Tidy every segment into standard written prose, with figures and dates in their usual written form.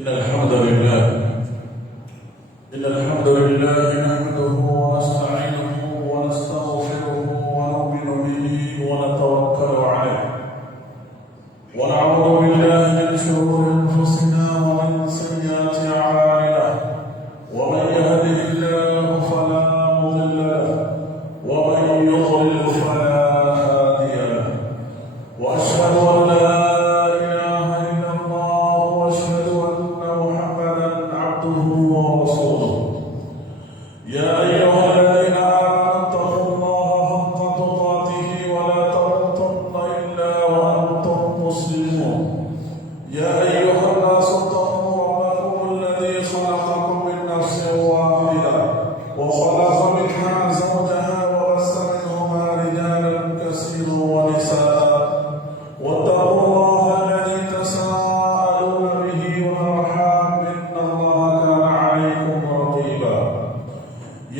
إن الحمد لله نحمده ونستعينه ونستغفره ونؤمن به ونتوكل عليه ونعوذ بالله من شرور أنفسنا ومن سيئات أعمالنا ومن يهده الله فلا مضل له ومن يضلل فلا هادي له وأشهد أن لا إله إلا الله وأشهد أن محمدا عبده ورسوله يا أيها الذين آمنوا اتقوا الله حق تقاته ولا تموتن إلا وأنتم مسلمون يا أيها الناس اتقوا ربكم الذي خلقكم من نفس واحدة وخلق منها زوجها وبث منهما رجالا كثيرا ونساء واتقوا الله الذي تساءلون به والأرحام إن الله كان عليكم رقيبا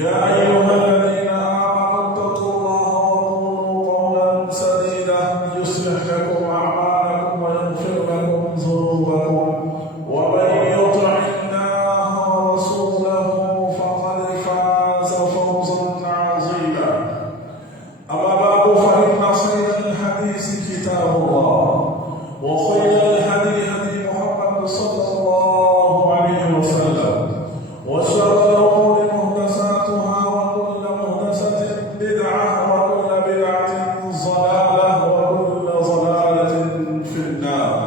يا أيها الذين آمنوا اتقوا الله وقولوا قولا سديدا يصلح لكم أعمالكم ويغفر لكم ذنوبكم ومن يطع الله ورسوله فقد فاز فوزا عظيما أما بعد فإن خير الحديث كتاب الله وخير الهدي هدي محمد صلى الله عليه وسلم وشر الأمور محدثاتها وكل محدثة بدعة وكل بدعة ضلالة وكل ضلالة في النار.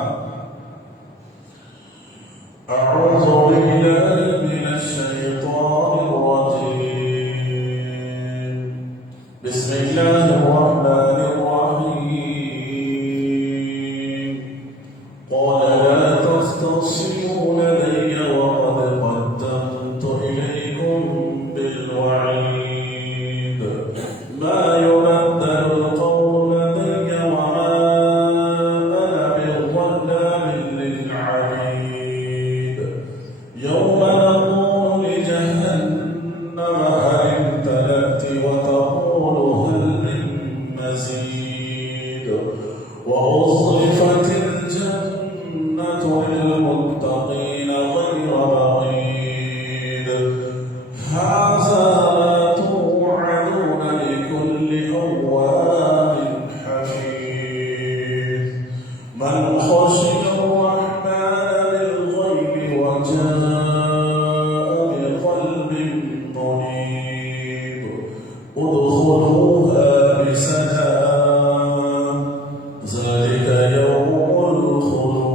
أعوذ بالله من الشيطان الرجيم. بسم الله الرحمن الرحيم. قال لا تستصيروا لدي وقد قدمت إليكم بالوعيد ما يبدل القول لدي وما أنا بظلام للعبيد يوم نقول لجهنم هل امتلأت وتقول هل من مزيد وأزلفت الجنة للمتقين غير بعيد هذا ما توعدون لكل أواب حفيظ من خشي الرحمن بالغيب وجاء بقلب منيب ادخلوها بسلام ذلك يوم الخلود.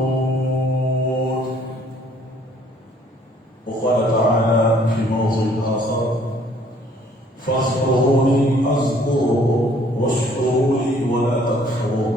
وقال تعالى في موضع آخر فاذكروني أذكركم واشكروا لي ولا تكفرون.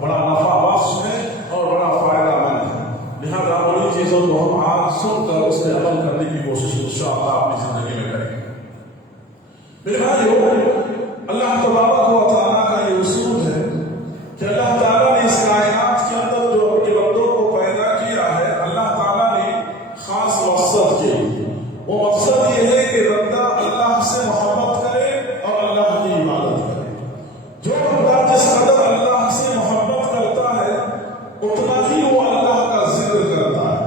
بڑا نفع بخش ہے اور بڑا فائدہ مند ہے. لہذا بڑی چیزوں کو ہم آج سن کر اس پہ عمل کرنے کی کوشش انشاءاللہ اپنی زندگی میں کریں. میرے بھائیو، اللہ تبارک و تعالیٰ کا یہ اصول ہے کہ اللہ تعالیٰ نے اس کائنات کے اندر جو اپنے بندوں کو پیدا کیا ہے، اللہ تعالیٰ نے خاص مقصد کے لیے. وہ مقصد یہ ہے کہ بندہ اللہ سے محبت کرے اور اللہ کی عبادت کرے. جو بندہ جس قدر اللہ سے محبت کرتا ہے اتنا ہی وہ اللہ کا ذکر کرتا ہے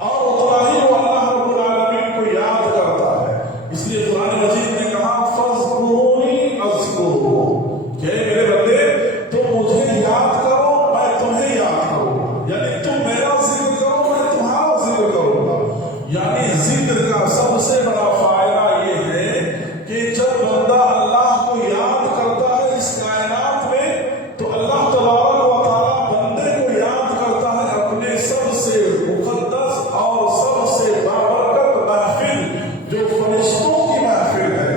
اور اتنا ہی وہ اللہ رب العالمین کو یاد کرتا ہے. اس لیے قرآن مجید نے کہا فَاذْكُرُونِي أَذْكُرْكُمْ، کہ میرے بندے تم مجھے یاد کرو میں تمہیں یاد کروں. یعنی تم میرا ذکر کرو میں تمہارا ذکر کروں گا. یعنی ذکر کا سب سے بڑا فائدہ یہ ہے کہ جب بندہ اللہ کو یاد کرتا ہے اس کائنات میں تو اللہ تبارک و تعالیٰ بندے کو یاد کرتا ہے اپنے سب سے مقدس اور سب سے بابرکت محفل جو فرشتوں کی محفل ہے،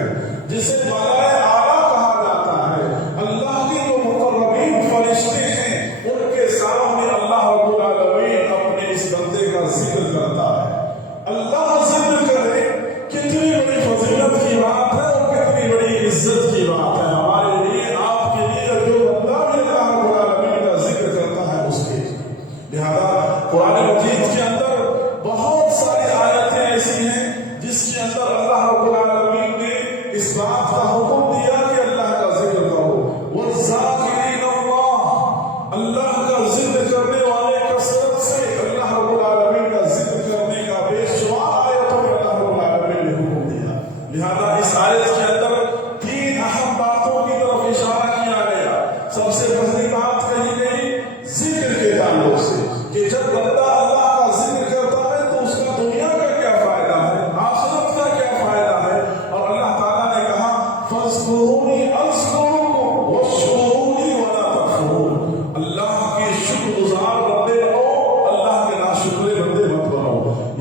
جسے ملائے اعلیٰ کہا جاتا ہے. اللہ کے جو مقربین فرشتے ہیں ان کے سامنے اللہ رب العالمین اپنے اس بندے کا ذکر کرتا ہے. اللہ ذکر کرے کتنی بڑی فضیلت کی بات ہے اور کتنی بڑی عزت کی بات ہے ہمارے لیے، آپ کے لیے. جو بندہ بھی اللہ رب العالمین کا ذکر کرتا ہے اس کے. لہذا قرآن مجید کے اندر بہت ساری آیتیں ایسی ہیں جس کے اندر اللہ رب العالمین نے اس بات کا حکم دیا کہ اللہ کا ذکر کرو. وَالذَّاكِرِينَ اللَّهَ، اللہ کا ذکر کرنے والے کثرت سے اللہ رب العالمین کا ذکر کرنے کا بے شمار آیتوں میں اللہ رب العالمین نے حکم دیا. لہذا اس آیت کے اندر تین اہم باتوں کی طرف اشارہ کیا گیا. سب سے پہلی بات کہی گئی ذکر کے تعلق سے کہ جب بندہ اللہ کا ذکر کرتا ہے تو اس کا دنیا کا کیا فائدہ ہے، آخرت کا کیا فائدہ ہے. اور اللہ تعالیٰ نے کہا فَاذْكُرُونِي أَذْكُرْكُمْ وَاشْكُرُونِي وَلَا تَكْفُرُونَ. اللہ کے شکر گزار بندے بنو، اللہ کے ناشکرے بندے مت بنو.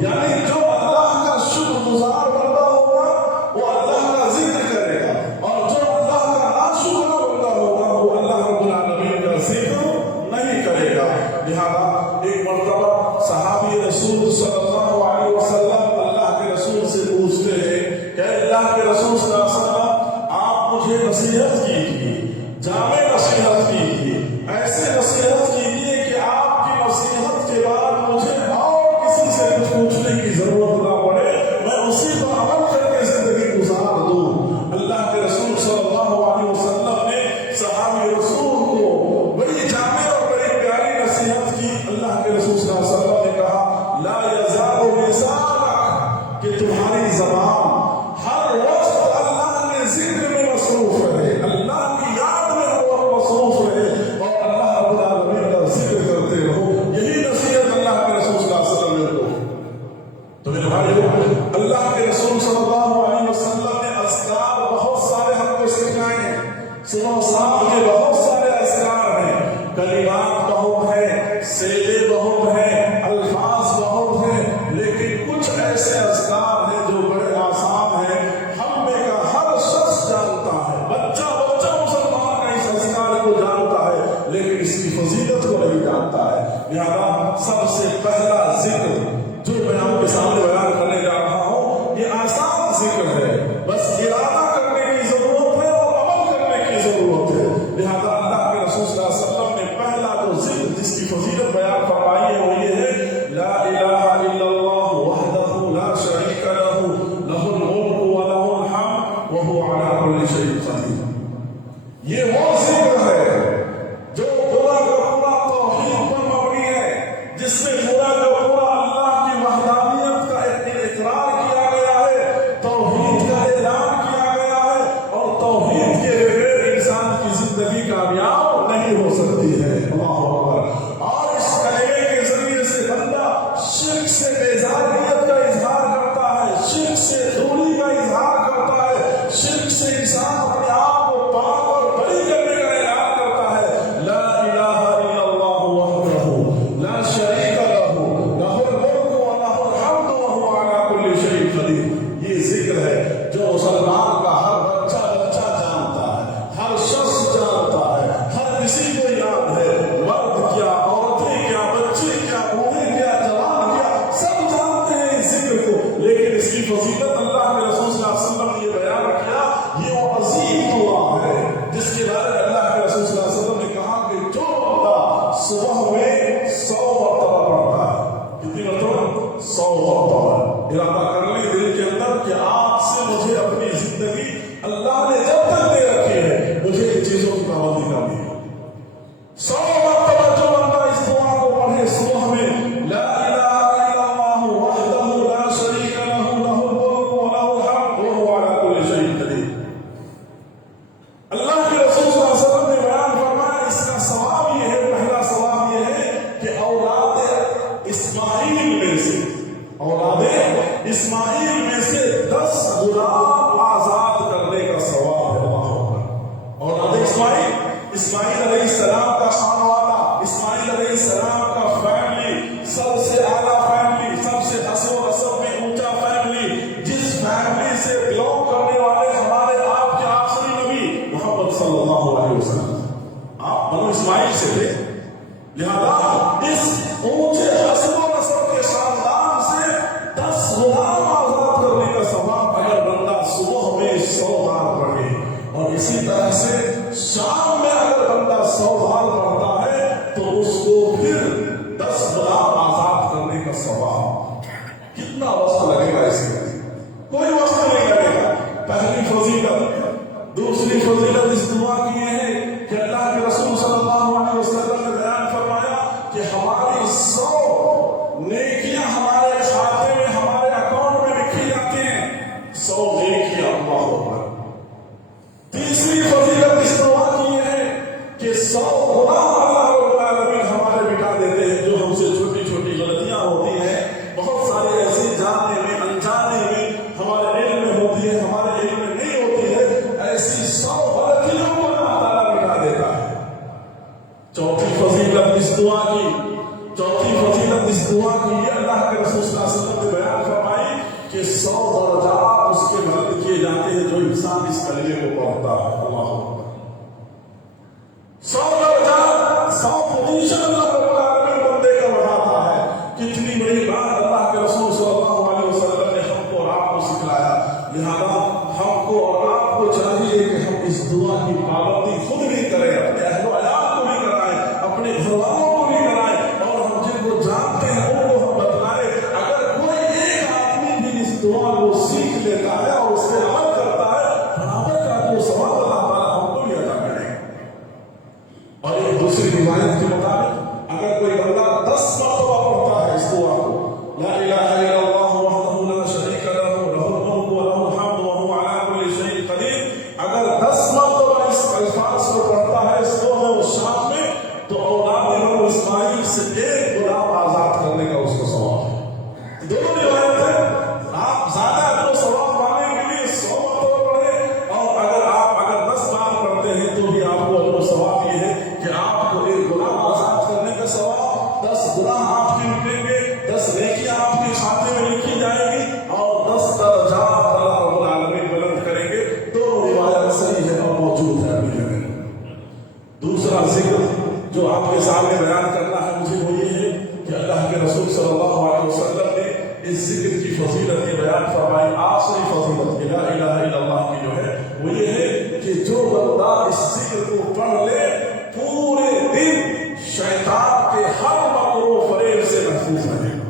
یعنی جو اللہ کا شکر گزار بندہ ہوگا وہ اللہ کا ذکر کرے گا، اور جو اللہ کا ناشکرا بندہ ہوگا وہ اللہ رب العالمین کا ذکر نہیں کرے گا. لہذا ایک مرتبہ صحابی رسول صلی اللہ علیہ وسلم اللہ کے رسول سے پوچھتے ہیں کہ اللہ کے رسول صلی اللہ علیہ وسلم آپ مجھے نصیحت کیجیے، جامع نصیحت کیجیے، ایسے نصیحت کیجیے کہ آپ کی نصیحت کے بعد مجھے اور کسی سے کچھ پوچھنے کی ضرورت نہ پڑے، میں اسی پر عمل کر کے زندگی گزار دوں. اللہ کے رسول صلی اللہ علیہ وسلم نے صحابی رسول کو بڑی جامع اور بڑی پیاری نصیحت کی. اللہ کے رسول صلی اللہ علیہ وسلم نے کہا لا یزال لسانک، کہ تمہاری زبان ہر وقت اللہ کے ذکر میں مصروف رہے، اللہ کی یاد میں ہر وقت مصروف رہے اور اللہ رب العالمین کا ذکر کرتے رہو. یہی نصیحت اللہ کے رسول صلی اللہ علیہ وسلم نے کو. تو میرے بھائیو، اللہ کے رسول صلی اللہ علیہ وسلم نے اذکار بہت سارے ہم کو سکھائے ہیں. صبح شام کے بہت سارے اذکار ہیں، کلمات بہت ہیں، سیلے بہت ہیں، الفاظ بہت ہیں، لیکن کچھ ایسے اذکار ہیں جو بڑے آسان ہیں، ہم میں کا ہر شخص جانتا ہے. بچہ مسلمان کا اس اذکار کو جانتا ہے لیکن اس کی فضیلت کو نہیں جانتا ہے. لہذا سب سے پہلا ذکر جو میں آپ کے سامنے بیان کرنے جا رہا ہوں یہ آسان ذکر ہے، بس ارادہ کرنے کی ضرورت ہے اور عمل کرنے کی ضرورت ہے. لہذا اللہ کے رسول صلی اللہ علیہ وسلم نے پہلا جو ذکر جس کی فضیلت بیان فرمائی ہے وہ یہ ہے لا الہ الا اللہ وحدہ لا شریک لہ لہ الملک ولہ الحمد وہو علی کل شیء قدیر. یہ وہ ذکر ہے جو پورا کا پورا توحید پر مبنی ہے، جس میں پورا کا پورا اللہ کی وحدانیت کا اقرار کیا گیا ہے، توحید کا اعلان کیا گیا صبح میں 100 مرتبہ پڑھتا ہے. کتنی مرتبہ؟ 100 مرتبہ. ارادہ کر لیں دل کے اندر کہ آج سے مجھے اپنی زندگی اللہ نے جب تک دے رکھی ہے مجھے ان چیزوں کی پابندی کرنی ہے. 100 مرتبہ جو بندہ اس دعا کو پڑھے صبح میں، لا الہ الا اللہ وحدہ لا شریک لہ لہ الملک ولہ الحمد وہو علی کل شیء قدیر. اللہ کے رسول صلی اللہ علیہ وسلم نے بیان فرمایا اس کا ثواب یہ ہے، پہلا ثواب یہ ہے کہ اولاد اسماعیل میں سے، اولاد اسماعیل میں سے 10 غلام آزاد کرنے کا ثواب ہے. اللہ اکبر. اولاد اسماعیل علیہ السلام کا خانوادہ، اسماعیل علیہ السلام کا فیملی سب سے اعلیٰ فیملی، سب سے حسب و نسب میں اونچا فیملی، جس فیملی سے بلونگ کرنے والے ہمارے آپ کے آخری نبی محمد صلی اللہ علیہ وسلم، آپ بنو اسماعیل سے تھے. لہذا اس اونچے حسب و نسب کے خاندان سے 10 غلام آزاد کرنے کا ثواب اگر بندہ صبح میں 100 بار پڑھے، اور اسی طرح سے شام میں اگر بندہ 100 بار پڑھتا ہے تو اس کو پھر 10 غلام آزاد کرنے کا ثواب. کتنا وقت لگے گا اس میں؟ کوئی وقت نہیں لگے گا. پہلی فضیلت. دوسری فضیلت اس دعا کی یہ ہے کہ اللہ کے رسول صلی اللہ علیہ وسلم نے بیان فرمایا کہ ہماری 100 نیکیاں ہمارے کھاتے میں، ہمارے اکاؤنٹ میں لکھی جاتی ہیں. 100 نیکیاں. اللہ اکبر. تیسری فضیلت اس دعا کی یہ ہے کہ 100 غلام اللہ رب العالمین ہمارے مٹا دیتے ہیں جو ہم سے چھوٹی چھوٹی غلطیاں ہوتی ہیں. بہت ساری ایسی جاننے میں انجانے میں ہمارے علم میں ہوتی ہے، ہمارے علم میں نہیں ہوتی ہے، ایسی 100 غلطیوں کو اللہ تعالیٰ مٹا دیتا ہے. چوتھی فضیلت اس دعا کی یہ اللہ کے رسول صلی اللہ علیہ وسلم نے بیان فرمائی کہ 100 درجات اس کے بلند کیے جاتے ہیں جو انسان اس کلمے کو پڑھتا ہے. اللہ اکبر. 100 درجات، 100 پوزیشن اللہ رب العالمین بندے کا بڑھاتا ہے. کتنی بڑی بات اللہ کے رسول صلی اللہ علیہ وسلم نے ہم کو اور آپ کو سکھلایا. لہذا ہم کو اور آپ کو چاہیے کہ ہم اس دعا کی پابندی خود بھی کریں، اپنے اہل و عیال کو بھی کرائیں، اپنے گھر والوں کو بھی کرائیں، اور ہم جن کو جانتے ہیں ان کو ہم بتلائیں. اگر کوئی ایک آدمی بھی اس دعا کو سیکھ لیتا ہے اور اس سے عمل کرتا ہے، برابر کا جو ثواب اللہ تعالیٰ ہم کو بھی عطا کرے گا. اور ایک دوسری روایت کے مطابق اگر کوئی بندہ 10 مرتبہ پڑھتا ہے اس دعا کو، لا الہ الا اللہ وحدہ لا شریک لہ لہ الملک ولہ الحمد وہو علی کل شیء قدیر، اگر 10 مرتبہ اس الفاظ کو پڑھتا ہے صبح میں اور شام میں، تو اولاد بنو اسماعیل سے 1 غلام آزاد کرنے کا اس کو ثواب ہے. دونوں روایت ہے. آپ زیادہ جو ثواب پانے کے لیے 100 مرتبہ پڑھیں، اور اگر 10 بار پڑھتے ہیں تو بھی آپ کو جو ثواب یہ ہے کہ آپ کو 1 غلام آزاد کرنے کا ثواب، 10 غلام آپ کے ملیں گے، 10 نیکیاں آپ کے کھاتے میں لکھی جائیں گی، اور 10 درجات اللہ رب العالمین بلند کریں گے. دونوں روایت صحیح ہے اور موجود ہے ابھی جگہ. دوسرا ذکر جو آپ کے سامنے بیان کرنا ہے مجھے وہ یہ ہے کہ اللہ کے رسول صلی اللہ علیہ وسلم نے اس ذکر کی فضیلت یہ بیان فرمائی. آخری فضیلت لا الہ الا اللہ کی جو ہے وہ یہ ہے کہ جو بندہ اس ذکر کو پڑھ لے پورے دن شیطان کے ہر مکر و فریب سے محفوظ رہے گا.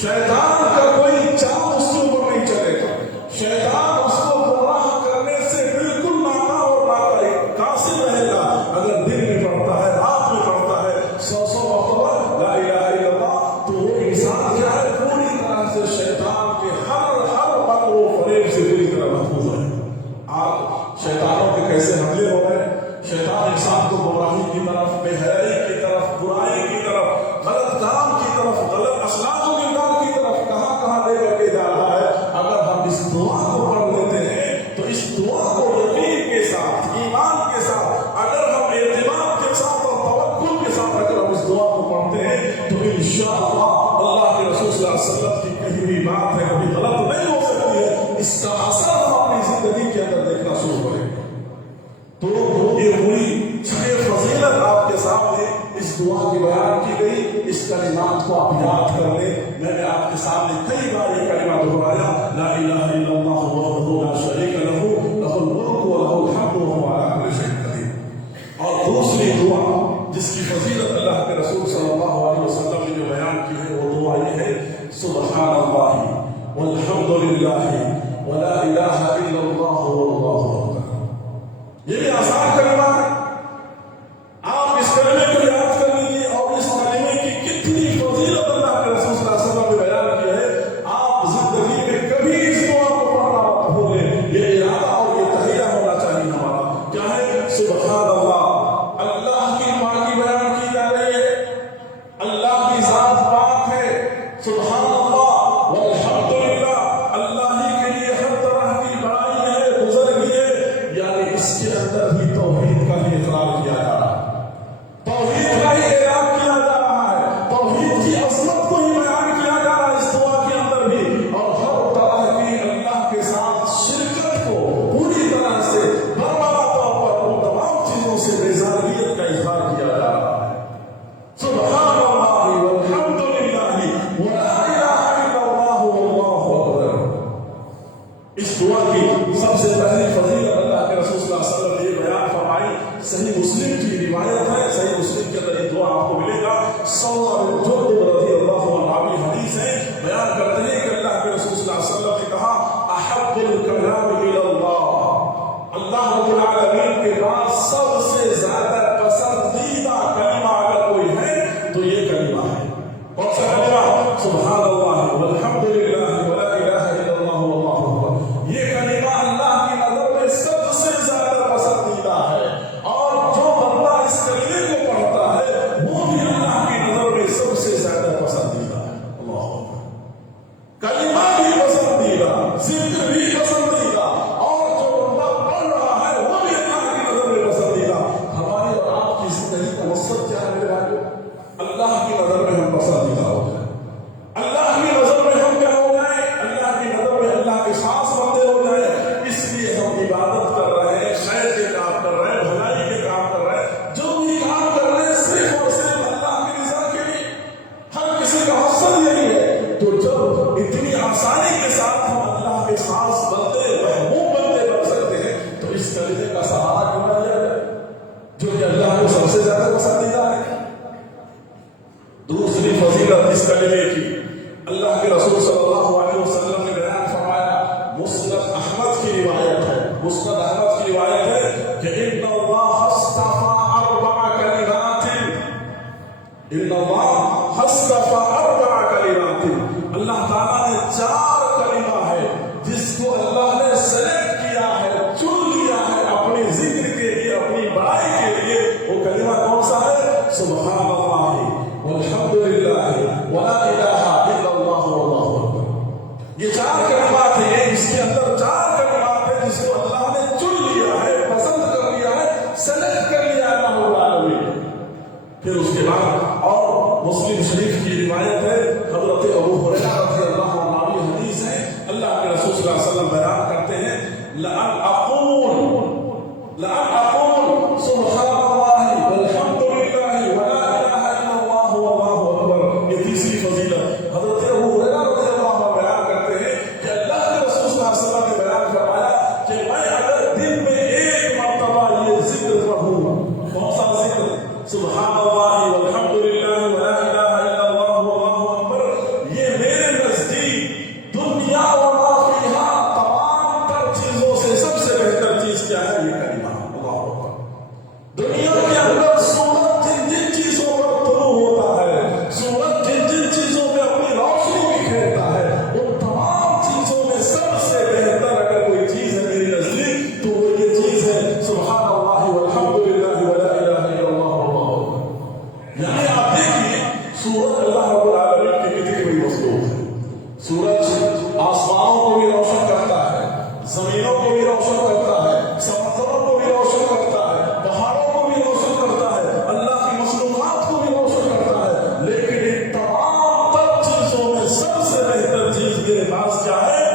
شیطان کا کوئی چال اس کے اوپر نہیں چلے گا. شیطان اس کو گمراہ کرنے سے بالکل ناکام اور قاصر رہے گا. اگر دن میں پڑھتا ہے، رات میں پڑھتا ہے 100 مرتبہ لا الہ الا اللہ، تو وہ انسان کیا ہے پوری طرح سے شیطان کے ہر مکر و فریب سے پوری طرح محفوظ رہے گا. آپ شیطانوں کے کیسے حملے ہو رہے ہیں. شیطان انسان کو گمراہی کی طرف، بے حیائی کی طرف، برائی کی طرف، غلط کام کی طرف، غلط اخلاق کی کام کی طرف کہاں لے کر کے جا رہا ہے. اگر ہم اس دعا کو پڑھ لیتے ہیں تو اس دعا کو یقین کے ساتھ، ایمان کے ساتھ، اگر ہم اعتماد کے ساتھ اور توکل کے ساتھ اگر ہم اس دعا کو پڑھتے ہیں تو انشاءاللہ اللہ کے رسول صلی اللہ علیہ وسلم کی کہی ہوئی بات ہے کبھی غلط نہیں ہو سکتی ہے. اس کا اثر ہم اپنی زندگی کے اندر دیکھنا شروع کریں گے. تو یہ پوری 6 فضیلت آپ کے سامنے اس دعا کی بیان کی گئی. اس کلمات کو آپ یاد کر لیں. میں نے آپ کے سامنے کئی بار یہ کلمہ دہرایا، لا الہ الا اللہ وحدہ لا شریک لہ لہ الملک ولہ الحمد وہو علی کل شیء قدیر. اور دوسری دعا جس کی فضیلت اللہ اللہ کے رسول صلی اللہ علیہ وسلم نے جو بیان کی ہے وہ دعا یہ ہے سبحان اللہ والحمد للہ ولا الہ الا اللہ واللہ اکبر. یہ بھی آسان کلمہ ہے. آپ اس کلمے کو یاد کر لیجیے اور اس کلمے کی کتنی فضیلت اللہ کے رسول صلی اللہ علیہ وسلم نے بیان کی ہے. آپ زندگی میں کبھی اس دعا کو پڑھنا مت بھولیں. یہ ارادہ اور یہ تہیہ ہونا چاہیے ہمارا. کیا ہے؟ سبحان اللہ. اللہ کی پاکی بیان کی جا رہی ہے. اللہ کی ذات پاک ہے. سبحان اللہ والحمد للہ. اللہ ہی کے لیے ہر طرح کی بڑائی ہے, بزرگی ہے. یعنی اس کے اندر بھی توحید کا ہی اقرار کیا جا رہا ہے, توحید کا ہی اعلان کیا جا رہا ہے, توحید کی عظمت کو ہی بیان کیا جا رہا ہے اس دعا کے اندر بھی. اور ہر طرح کی اللہ کے ساتھ شرکت کو پوری طرح سے برابر طور پر ان تمام چیزوں سے بیزاریت کا اظہار کیا جا رہا ہے. سبحان اللہ والحمد للہ ولا الہ الا اللہ واللہ اکبر. اس دعا کی سب سے پہلی فضیلت اللہ کے رسول صلی اللہ علیہ وسلم نے یہ بیان فرمائی. صحیح مسلم کی روایت ہے, صحیح مسلم کے اندر یہ دعا آپ کو ملے گا. سوما بن جندب رضی اللہ عنہ حدیث ہے, بیان کرتے ہیں کہ اللہ کے رسول صلی اللہ علیہ وسلم نے کہا احب الکلام الی اللہ. اللہ رب العالمین کے پاس سب سے زیادہ پسندیدہ کلمہ اگر کوئی ہے تو یہ کلمہ ہے. کون سا کلمہ؟ سبحان اللہ والحمد للہ ولا الہ الا اللہ واللہ اکبر. یہ کلمہ اللہ کی نظر میں سب سے زیادہ پسندیدہ ہے, اور جو بندہ اس کلمے کو پڑھتا ہے وہ بھی اللہ کی نظر میں سب سے زیادہ پسندیدہ ہے. اللہ اکبر. کلمہ بھی پسندیدہ, ذکر بھی پسندیدہ, اور جو بندہ پڑھ رہا ہے وہ بھی اللہ کی نظر میں پسندیدہ. ہماری اور آپ کی زندگی کا مقصد کیا ہے میرے بھائیو؟ اللہ کی نظر میں ہم پسندیدہ ہو جائیں, اللہ کی نظر میں ہم کیا ہو جائیں, اللہ کی نظر میں اللہ کے خاص بندے ہو جائیں. اس لیے ہم عبادت کر رہے ہیں, خیر کے کام کر رہے ہیں, بھلائی کے کام کر رہے ہیں, جو بھی کام کر رہے ہیں صرف اور صرف اللہ کی رضا کے لیے. ہر کسی کا مقصد یہی ہے. تو جب اتنی آسانی کے ساتھ ہم اللہ کے خاص بندے, محبوب بندے بن سکتے ہیں, تو اس کلمے کا سہارا کیوں نہ لیا جائے جو کہ اللہ کو سب سے زیادہ پسندیدہ ہے. دوسری فضیلت اس کلمے کی اللہ کے رسول صلی اللہ علیہ وسلم نے بیان فرمایا. مسند احمد کی روایت ہے, مسند احمد کی روایت ہے کہ ان اللہ اصطفى اربع کلمات, ان اللہ اصطفى اربع کلمات. اللہ تعالیٰ نے 4 کلمہ ہے جس کو اللہ نے سلیکٹ کیا ہے, چن لیا ہے اپنے ذکر کے لیے, اپنی بڑائی کے لیے. وہ کلمہ کون سا ہے؟ سبحان اللہ والحمد للہ ولا الہ الا اللہ واللہ اکبر. یہ 4 کلمات ہیں, اس کے اندر 4 کلمات ہیں جس کو اللہ نے چن لیا ہے, پسند کر لیا ہے, سلیکٹ کر لیا ہے اللہ رب العالمین. پھر اس کے بعد اور مسلم شریف کی روایت ہے, حضرت ابو ہریرہ رضی اللہ عنہ حدیث ہے, اللہ کے رسول صلی اللہ علیہ وسلم بیان کرتے ہیں لأن أقول سبحان اللہ والحمد للہ ولا الہ الا اللہ واللہ اکبر. یہ تیسری فضیلت حضرت ابو ہریرہ رضی اللہ عنہ بیان کرتے ہیں کہ اللہ کے رسول صلی اللہ علیہ وسلم نے بیان فرمایا کہ میں اگر دن میں 1 مرتبہ یہ ذکر پڑھوں, کون سا ذکر؟ سبحان اللہ والحمد للہ ولا الہ الا اللہ واللہ اکبر. یہ میرے نزدیک دنیا و ما فیہا تمام تر چیزوں سے سب سے بہتر چیز کیا ہے؟ یہ کلمہ. اللہ اکبر. دنیا کے اندر سورج جن چیزوں پر طلوع ہوتا ہے, سورج جن چیزوں میں اپنی روشنی بکھیرتا ہے, ان تمام چیزوں میں سب سے بہتر اگر کوئی چیز ہے میری نزدیک تو وہ یہ چیز ہے سبحان اللہ والحمد للہ ولا الہ الا اللہ واللہ اکبر. یعنی آپ دیکھیے سورج اللہ رب العالمین کی کتنی بڑی مخلوق ہے. سورج آسمانوں کو بھی روشن کرتا ہے, زمینوں کو بھی روشن کرتا ہے, سمندروں کو بھی روشن کرتا ہے, پہاڑوں کو بھی روشن کرتا ہے, اللہ کی مخلوقات کو بھی روشن کرتا ہے. لیکن ان تمام تر چیزوں میں سب سے بہتر چیز میرے پاس کیا ہے؟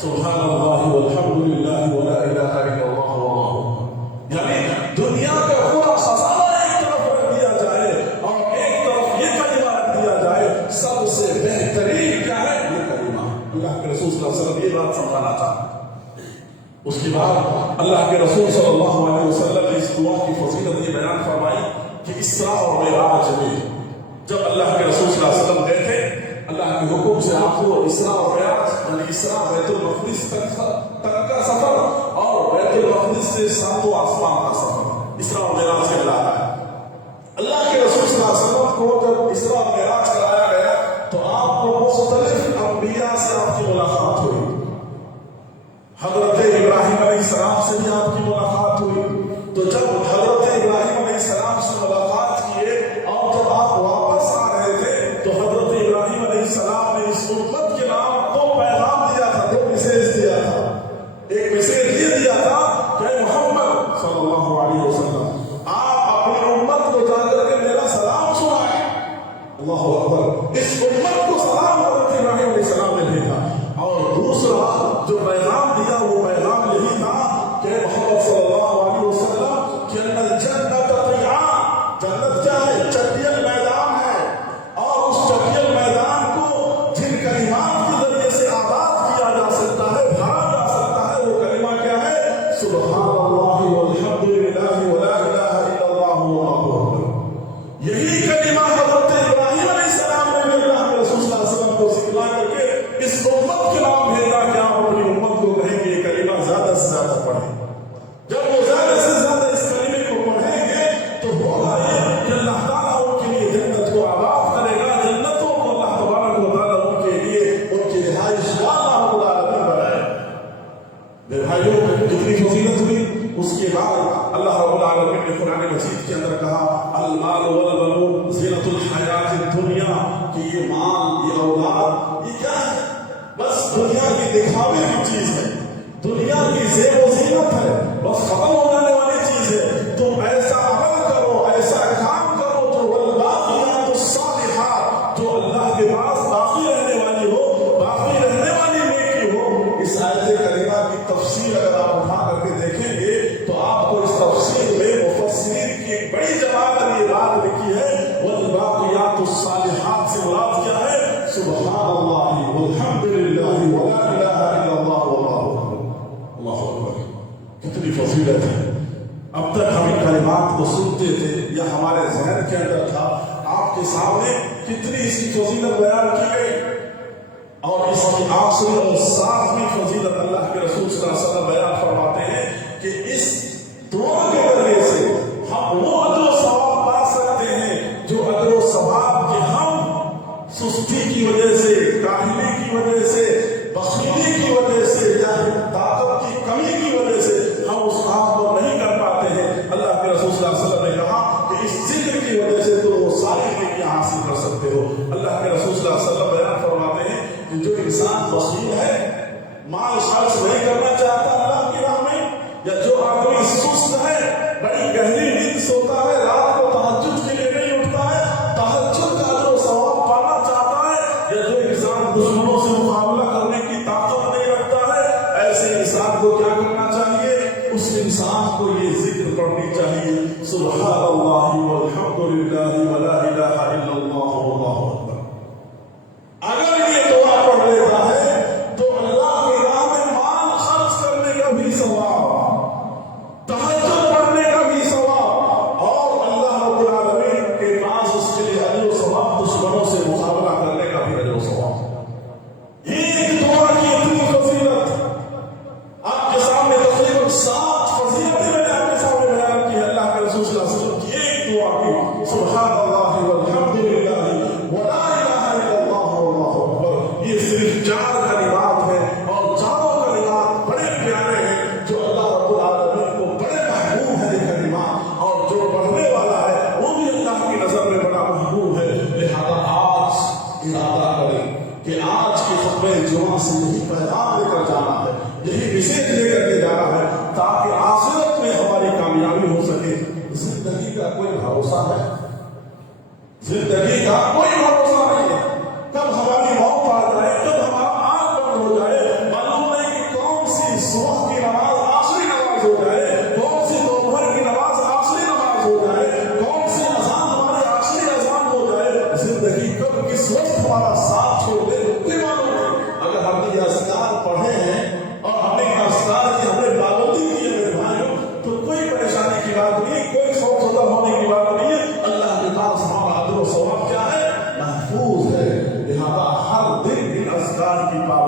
سبحان اللہ والحمد للہ ولا الہ الا اللہ واللہ اکبر. یعنی دنیا کا پورا خزانہ ایک طرف رکھ دیا جائے اور ایک طرف یہ کلمہ رکھ دیا جائے, سب سے بہترین کیا ہے؟ یہ کلمہ. اللہ کے رسول صلی اللہ علیہ وسلم یہ بات سمجھانا چاہتے ہیں. اس کے بعد اللہ کے رسول صلی اللہ علیہ وسلم نے اس دعا کی فضیلت یہ بیان فرمائی کہ اسراء اور معراج میں جب اللہ کے رسول صلی اللہ علیہ وسلم گئے تھے، اللہ کے حکم سے آپ کو اسراء اور معراج یعنی اسراء بیت المقدس تک کا سفر اور بیت المقدس سے ساتوں آسمان کا سفر، اسراء اور معراج کہلاتا ہے۔ اللہ کے رسول صلی اللہ علیہ وسلم کو جب اسراء اور معراج کرایا گیا تو آپ کو مختلف انبیاء سے آپ کی ملاقات ہوئی۔ حضرت ابراہیم علیہ السلام سے بھی آپ کی ملاقات ہوئی۔ تو جب حضرت ابراہیم علیہ السلام سے ملاقات کیے اور جب آپ واپس آ رہے تھے تو حضرت ابراہیم علیہ السلام نے اس امت کے نام کو پیغام دیا تھا، دو میسیج دیا تھا۔ ایک میسیج یہ دیا تھا کہ محمد صلی اللہ علیہ وسلم آپ اپنی امت کو جا کر کے میرا سلام سنائیں۔ اللہ اکبر، اس امت کو سلام حضرت ابراہیم علیہ السلام نے بھیجا۔ اور دوسرا جو پیغام دیا وہ پیغام یہی تھا کہ محمد صلی اللہ علیہ وسلم کہ الجنت طیعان، جنت کیا ہے؟ چٹیل میدان ہے، اور اس چٹیل میدان کو جن کلمات کے ذریعے سے آباد کیا جا سکتا ہے، بھرا جا سکتا ہے، وہ کلمہ کیا ہے؟ سبحان اللہ والحمد للہ ولا الہ الا اللہ واللہ اکبر۔ یہی کلمہ حضرت ابراہیم علیہ السلام نے بھی اللہ کے رسول صلی اللہ علیہ وسلم کو سکھلا کر کے اس امت کے نام بھیجا کہ آپ اپنی امت کو کہیں گے یہ کلمہ زیادہ سے زیادہ پڑھیں۔ جب وہ زیادہ سے زیادہ اس کلمے کو پڑھیں گے تو ہوگا یہ کہ اللہ تعالیٰ ان کے لیے جنت کو آباد کرے گا، جنتوں کو اللہ تبارک و تعالیٰ ان کے لیے ان کی رہائش گاہ رب العالمین بنائے۔ میرے بھائیوں، کتنی فضیلت ہوئی۔ اس کے بعد اللہ رب العالمین نے قرآن مجید کے اندر کہا المال والبنون زینۃ الحیات الدنیا، کہ یہ مال، یہ اولاد، یہ کیا ہے؟ بس دنیا کی دکھاوے کی چیز ہے، دنیا کی زیب و زینت ہے، بس ختم ہو جانے والی چیز ہے۔ تم ایسا عمل کرو، ایسا کام کرو جو والباقیات الصالحات، جو اللہ کے پاس باقی رہنے والی ہو، باقی رہنے والی نیکی ہو۔ اس آیت کریمہ کی تفسیر اگر آپ اٹھا کر کے دیکھیں گے تو آپ کو اس تفسیر میں مفسرین کی ایک بڑی جماعت نے یہ بات لکھی ہے والباقیات الصالحات سے مراد کیا ہے؟ سبحان اللہ والحمد للہ ولا الہ الا اللہ واللہ اکبر۔ اللہ اکبر، کتنی فضیلت ہے۔ اب تک ہم ان کلمات کو سنتے تھے یا ہمارے ذہن کے اندر تھا، آپ کے سامنے کتنی اس کی فضیلت بیان کی گئی، اور اس کی آخری اور ساتویں فضیلت اللہ کے رسول صلی اللہ علیہ وسلم بیان فرماتے ہیں کہ اس دعا کے ذریعے سے ہم وہ اجر و ثواب پا سکتے ہیں جو اجر و ثواب کے ہم سستی کی وجہ سے، کاہلی کی وجہ سے، بخیلی کی وجہ سے یا طاقت کی کمی کی وجہ سے ہم اس کام کو نہیں کر پاتے ہیں۔ اللہ کے رسول صلی اللہ علیہ وسلم نے کہا کہ اس ذکر کی وجہ سے تو وہ ساری نیکیاں حاصل کر سکتے ہو۔ اللہ کے رسول صلی اللہ علیہ وسلم بیان فرماتے ہیں کہ جو انسان بخیل ہے، مال خرچ نہیں کرنا چاہتا اللہ کی راہ میں، یا جو آدمی سست ہے، بڑی گہری نیند سوتا ہے، رات کو تہجد کے لیے نہیں اٹھتا ہے، تہجد کا جو ثواب پانا چاہتا ہے، یا جو انسان دشمنوں سے مقابلہ کرنے کی طاقت نہیں رکھتا ہے، ایسے انسان کو کیا کرنا چاہیے؟ اس انسان کو یہ ذکر پڑھنی چاہیے، سبحان اللہ والحمد للہ ولا الہ الا اللہ واللہ اکبر۔ اگر یہ دعا پڑھ لیتا ہے تو اللہ کی راہ میں مال خرچ کرنے کا بھی ثواب، تہجد پڑھنے کا بھی ثواب، اور اللہ رب العالمین کے پاس اس کے لیے اجر و ثواب، دشمنوں سے مقابلہ کرنے کا بھی اجر و ثواب۔ یہ ایک دعا کی اتنی فضیلت آپ کے سامنے تقریباً 7 فضیلتیں میں نے آپ کے سامنے بیان کی ہے اللہ کے رسول صلی اللہ علیہ وسلم کی ایک دعا کی، سبحان اللہ والحمد للہ ولا الہ الا اللہ واللہ اکبر۔ یہ صرف 4 کلمات ہیں، اور چاروں کلمات بڑے پیارے ہیں، جو اللہ رب العالمین کو بڑے محبوب ہیں یہ کلمات، اور جو پڑھنے والا ہے وہ بھی اللہ کی نظر میں بڑا محبوب ہے۔ لہذا آج ارادہ کریں کہ آج کے خطبہ جمعہ سے یہی پیغام لے کر جانا ہے، یہی میسیج لے کر کے جانا ہے، تاکہ آخرت میں ہماری کامیابی ہو سکے۔ زندگی کا کوئی بھروسہ ہے؟ زندگی کا کوئی بھروسہ نہیں ہے، کب ہماری موت آ جائے، کب ہمارا آنکھ بند ہو جائے، معلوم نہیں کہ کون سی صبح کی نماز آخری نماز ہو جائے، کون سی دوپہر کی نماز آخری نماز ہو جائے، کون سی اذان ہماری آخری اذان ہو جائے۔ زندگی کب کس وقت ہمارا ساتھ چھوڑ دے کوئی معلوم نہیں۔ اگر ہم نے یہ اذکار پڑھے ہیں اور ہم نے اذکار کی ہم نے پابندی کی ہے میرے بھائیوں، تو کوئی پریشانی کی بات نہیں، کوئی خوف زدہ ہونے کی بات نہیں ہے۔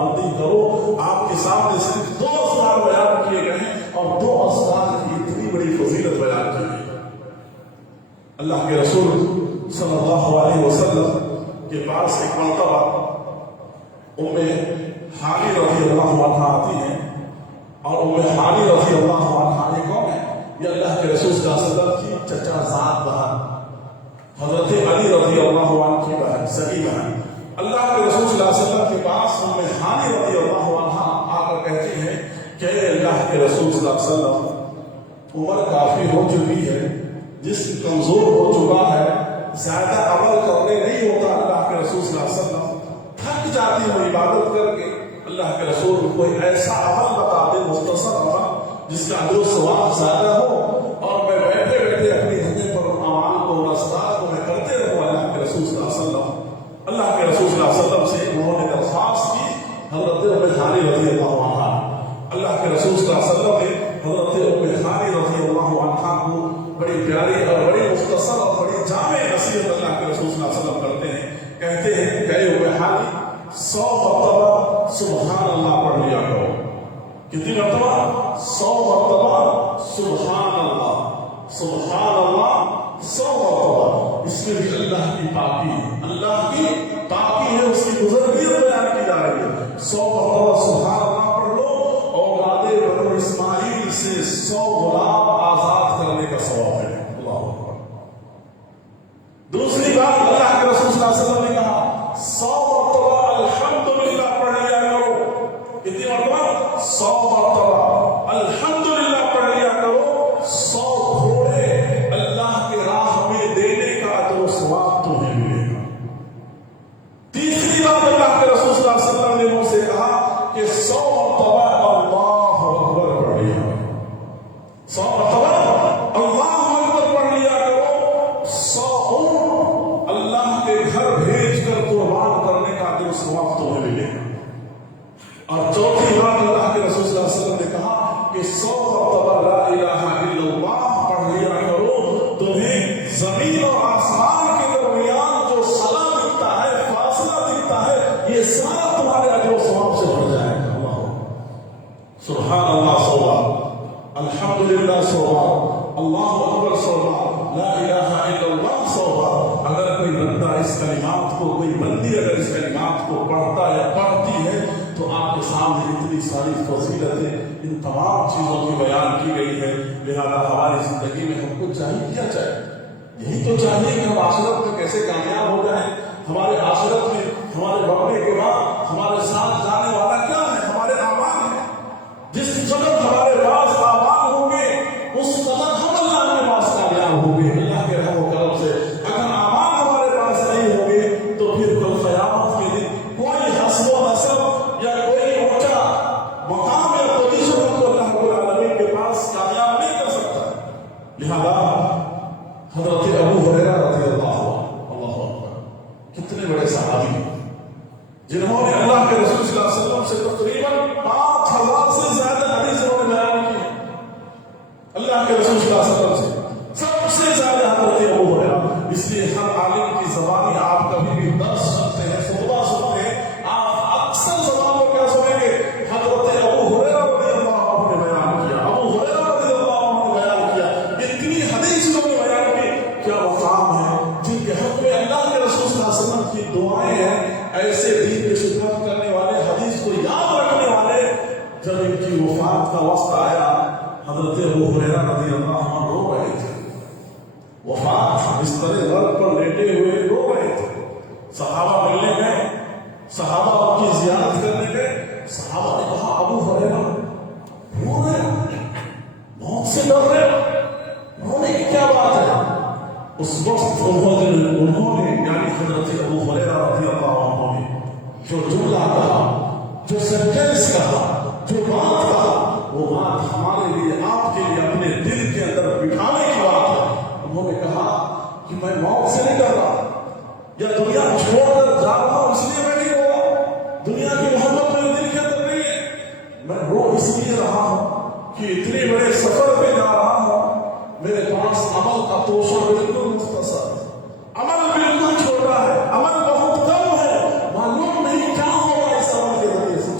بندی کرو. آپ کے سامنے صرف 2 اذکار بیان کیے گئے ہیں اور 2 اذکار کی اتنی بڑی فضیلت بیان کی گئی. اللہ کے رسول صلی اللہ علیہ وسلم کے پاس ایک مرتبہ ام ہانی رضی اللہ عنہا آتی ہیں اور ام ہانی رضی اللہ عنہا یہ کون ہے؟ یہ اللہ کے رسول صلی اللہ علیہ وسلم کی چچا زاد بہن حضرت علی رضی اللہ عنہ کی بہن سگی بہن. اللہ کے رسول صلی اللہ علیہ وسلم کے پاس ام ہانی رضی اللہ عنہا آ کر کہتی ہیں کہ اللہ کے رسول صلی اللہ علیہ وسلم عمر کافی ہو چکی ہے, جسم کمزور ہو چکا ہے, زیادہ عمل کرنے نہیں ہوتا. اللہ کے رسول صلی اللہ علیہ وسلم تھک جاتی ہوں عبادت کر کے. اللہ کے رسول کوئی ایسا عمل بتا دے, مختصر عمل جس کا اجر و ثواب زیادہ ہو اور میں بیٹھے بیٹھے اپنی جگہ پر اعمال کو رسدار کو میں کرتے رہوں. اللہ کے رسول صلی اللہ علیہ وسلم اللہ کے رسول صلی اللہ علیہ وسلم سے انہوں نے درخواست کی. حضرت ام ہانی رضی اللہ عنہا, اللہ کے رسول صلی اللہ علیہ وسلم نے حضرت ام ہانی رضی اللہ عنہا کو بڑی پیاری اور بڑی مختصر اور بڑی جامع نصیحت اللہ کے رسول صلی اللہ علیہ وسلم کرتے ہیں. کہتے ہیں کہ ام ہانی 100 مرتبہ سبحان اللہ پڑھ لیا کرو. کتنی مرتبہ؟ 100 مرتبہ سبحان اللہ. سبحان اللہ 100 مرتبہ. اس میں بھی اللہ کی پاکی ہے, اللہ کی پاکی ہے, اس کی بزرگیت بیان کی جا رہی ہے. 100 مرتبہ سبحان اللہ پڑھ لو, اولاد بنو اسماعیل سے 100 غلام آزاد کرنے کا ثواب ہے. اللہ اکبر. دوسری بات اللہ کے رسول صلی اللہ علیہ وسلم نے کہا 100 مرتبہ الحمدللہ پڑھ لیا کرو. کتنی مرتبہ؟ 100 مرتبہ الحمدللہ پڑھ لیا کرو. 100 گھوڑے اللہ کے راہ میں دینے کا اجر و ثواب تمہیں ملے گا. تیسری بات اللہ کے رسول صلی اللہ علیہ وسلم نے مجھ سے کہا کہ 100 مرتبہ اللہ اکبر پڑھ لیا کرو. 100 مرتبہ اللہ اکبر پڑھ لیا کرو. 100 اونٹ اللہ کے گھر بھیج کر قربان کرنے کا اجر و ثواب تمہیں ملے گا. اور چوتھی بات اللہ کے رسول صلی اللہ علیہ وسلم نے کہا کہ 100 مرتبہ لا الہ الا اللہ پڑھ لیا کرو. تمہیں زمین اور آسمان کے درمیان جو خلا دکھتا ہے, فاصلہ دکھتا ہے, یہ سارا تمہارے اجر و ثواب سے بڑھ جائے گا. سبحان اللہ 100 بار, الحمدللہ 100 بار, اللہ اکبر 100 بار, لا الہ الا اللہ 100 بار. اگر کوئی بندہ اس کلمات کو, کوئی بندی اگر اس کلمات کو پڑھتا یا پڑھتی ہے تو آپ کے سامنے اتنی ساری فضیلتیں, ان تمام چیزوں کی بیان کی گئی ہے. لہذا ہماری زندگی میں ہم کو چاہیے, کیا چاہیے؟ یہی تو چاہیے کہ ہم آخرت میں کیسے کامیاب ہو جائیں. ہمارے آخرت میں ہمارے مرنے کے بعد ہمارے ساتھ جانے والا کیا ہے؟ ہمارے اعمال ہیں. جس قدر ہمارے پاس اعمال ہوں گے اس قدر ہم اللہ کے پاس کامیاب ہوں گے. اللہ کے رحم و کرم سے اگر اعمال ہمارے پاس نہیں ہوں گے تو پھر کل قیامت کے دن کوئی حسب و نسب یا کوئی اونچا مقام یا پوزیشن کو اللہ رب العالمین کے پاس کامیاب نہیں کر سکتا. لہذا حضرت ابو ہریرہ رضی اللہ عنہ کتنے بڑے صحابی جنہوں نے اللہ کے رسول صلی اللہ علیہ وسلم سے تقریباً 5000 سے زیادہ حدیث انہوں نے بیان کی. اللہ کے رسول صلی اللہ علیہ وسلم سے سب سے زیادہ حضرت ابو ہریرہ. اس لیے ہر عالم کی زبانی آپ کبھی بھی درس سنتے ہیں, خطبہ سنتے ہیں, آپ اکثر زبان کو کیا سنیں گے؟ حضرت ابو ہریرہ رضی اللہ عنہ نے بیان کیا, ابو ہریرہ رضی اللہ عنہ نے بیان کیا. اتنی حدیث انہوں نے بیان کی. کیا مقام ہے جن کے حق میں اللہ کے رسول صلی اللہ علیہ وسلم کی دعائیں ہیں. ایسے دین کی خدمت کرنے والے, حدیث کو یاد رکھنے والے, جب ان کی وفات کا وقت آیا حضرت ابو ہریرہ رضی اللہ عنہ رو رہے تھے. وفات بستر غرب پر لیٹے ہوئے رو رہے تھے. صحابہ ملنے گئے, صحابہ ان کی زیارت کرنے گئے. صحابہ نے کہا ابو ہریرہ رو رہے, موت سے ڈر رہے, رونے کی کیا بات ہے؟ اس وقت انہوں نے یعنی حضرت ابو ہریرہ رضی اللہ عنہ نے جو جملہ کہا, جو سینٹینس کہا, جو بات کہا, وہ بات ہمارے لیے, آپ کے لیے اپنے دل کے اندر بٹھانے کی بات ہے. انہوں نے کہا کہ میں موت سے نہیں ڈر رہا یا دنیا چھوڑ کر جا رہا ہوں اس لیے میں نہیں رو رہا. دنیا کی محبت میرے دل کے اندر نہیں ہے. میں رو اس لیے رہا ہوں کہ اتنے بڑے سفر پہ جا رہا ہوں, میرے پاس عمل کا توشہ بالکل مختصر ہے, عمل بالکل چھوٹا ہے, عمل بہت کم ہے. معلوم نہیں کیا ہوگا اس عمل کے ذریعے سے.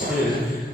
6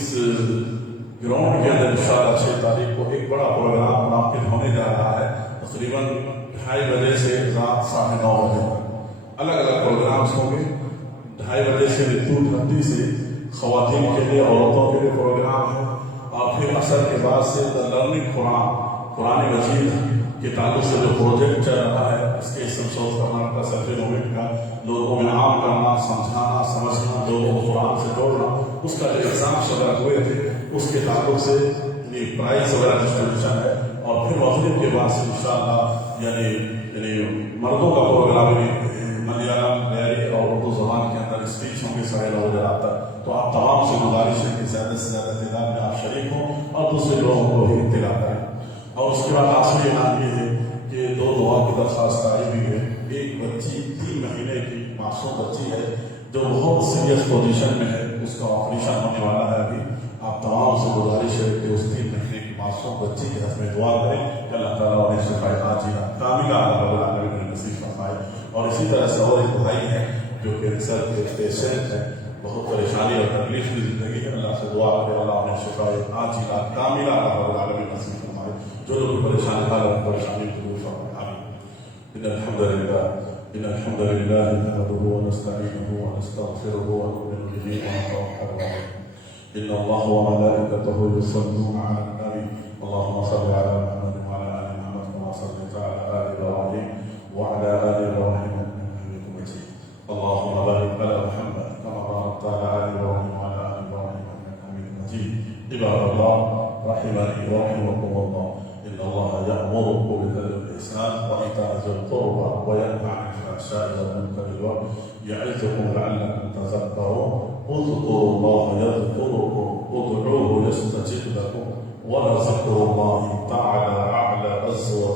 اس گراؤنڈ کے اندر انشاءاللہ 6 تاریخ کو ایک بڑا پروگرام منعقد ہونے جا رہا ہے، تقریباً 2:30 بجے سے رات 9:30 بجے تک الگ الگ پروگرامس ہوں گے۔ 2:30 بجے سے ردود بندی سے خواتین کے لیے، عورتوں کے لیے پروگرام ہے، اور پھر عصر کے بعد سے لرننگ قرآن مجید کے تعلق سے جو پروجیکٹ چل رہا ہے، اس کے سمسوز کرنا کا سیلفی مومنٹ کا لوگوں میں عام کرنا، سمجھانا، سمجھنا، لوگوں کو قرآن سے جوڑنا، اس کا جو ایگزامس وغیرہ ہوئے تھے اس کے تعلق سے پرائز وغیرہ ڈسٹریبیوشن ہے۔ اور پھر مغرب کے بعد سے انشاءاللہ یعنی مردوں کا پروگرام ملیالم، لہری اور اردو زبان کے اندر اسپیچ ہوں گے 9:30 بجے رات تک۔ تو آپ تمام سے گزارش ہے کہ زیادہ سے زیادہ تعداد میں آپ شریک ہوں اور دوسرے لوگوں کو بھی اطلاع کریں۔ اور اس کے بعد آخری اعلان یہ ہے کہ 2 دعا کی درخواست آئی ہوئی ہے۔ ایک بچی 3 مہینے کی معصوم بچی ہے جو بہت سیریس پوزیشن میں ہے، اس کا آپریشن ہونے والا ہے ابھی۔ آپ تمام سے گزارش ہے کہ اس 3 مہینے کی معصوم بچی کے حق میں دعا کریں کہ اللہ تعالیٰ انہیں شفاء عاجلہ کاملہ نصیب فرمائے۔ اور اسی طرح سے اور ایک بھائی ہے جو کینسر کے پیشنٹ ہے، بہت پریشانی اور تکلیف کی زندگی ہے، اللہ سے دعا کرے اللہ انہیں شفاء عاجلہ کاملہ نصیب فرمائے۔ جو لوگ پریشان پریشانی کو دور فرمائے۔ ان الحمد لله نحمده ونستعينه ونستغفره ونؤمن به ونتوكل عليه. ان الله وملائكته يصلون على النبي. اللهم صل على محمد وعلى ال محمد كما صليت على ال ابراهيم وعلى ال ابراهيم انك حميد مجيد. اللهم بارك على محمد كما باركت على ال ابراهيم وعلى ال ابراهيم انك حميد مجيد. عباد الله رحمني ورحمكم الله، إن الله يأمركم بالبر والإحسان وإيتاء ذي القربى وينهى عن الفحشاء والمنكر والبغي يعظكم لعلكم تذكرون. اذكروا الله يذكركم ادعوه يستجب لكم ولذكر الله تعالى أعلى عز وجل.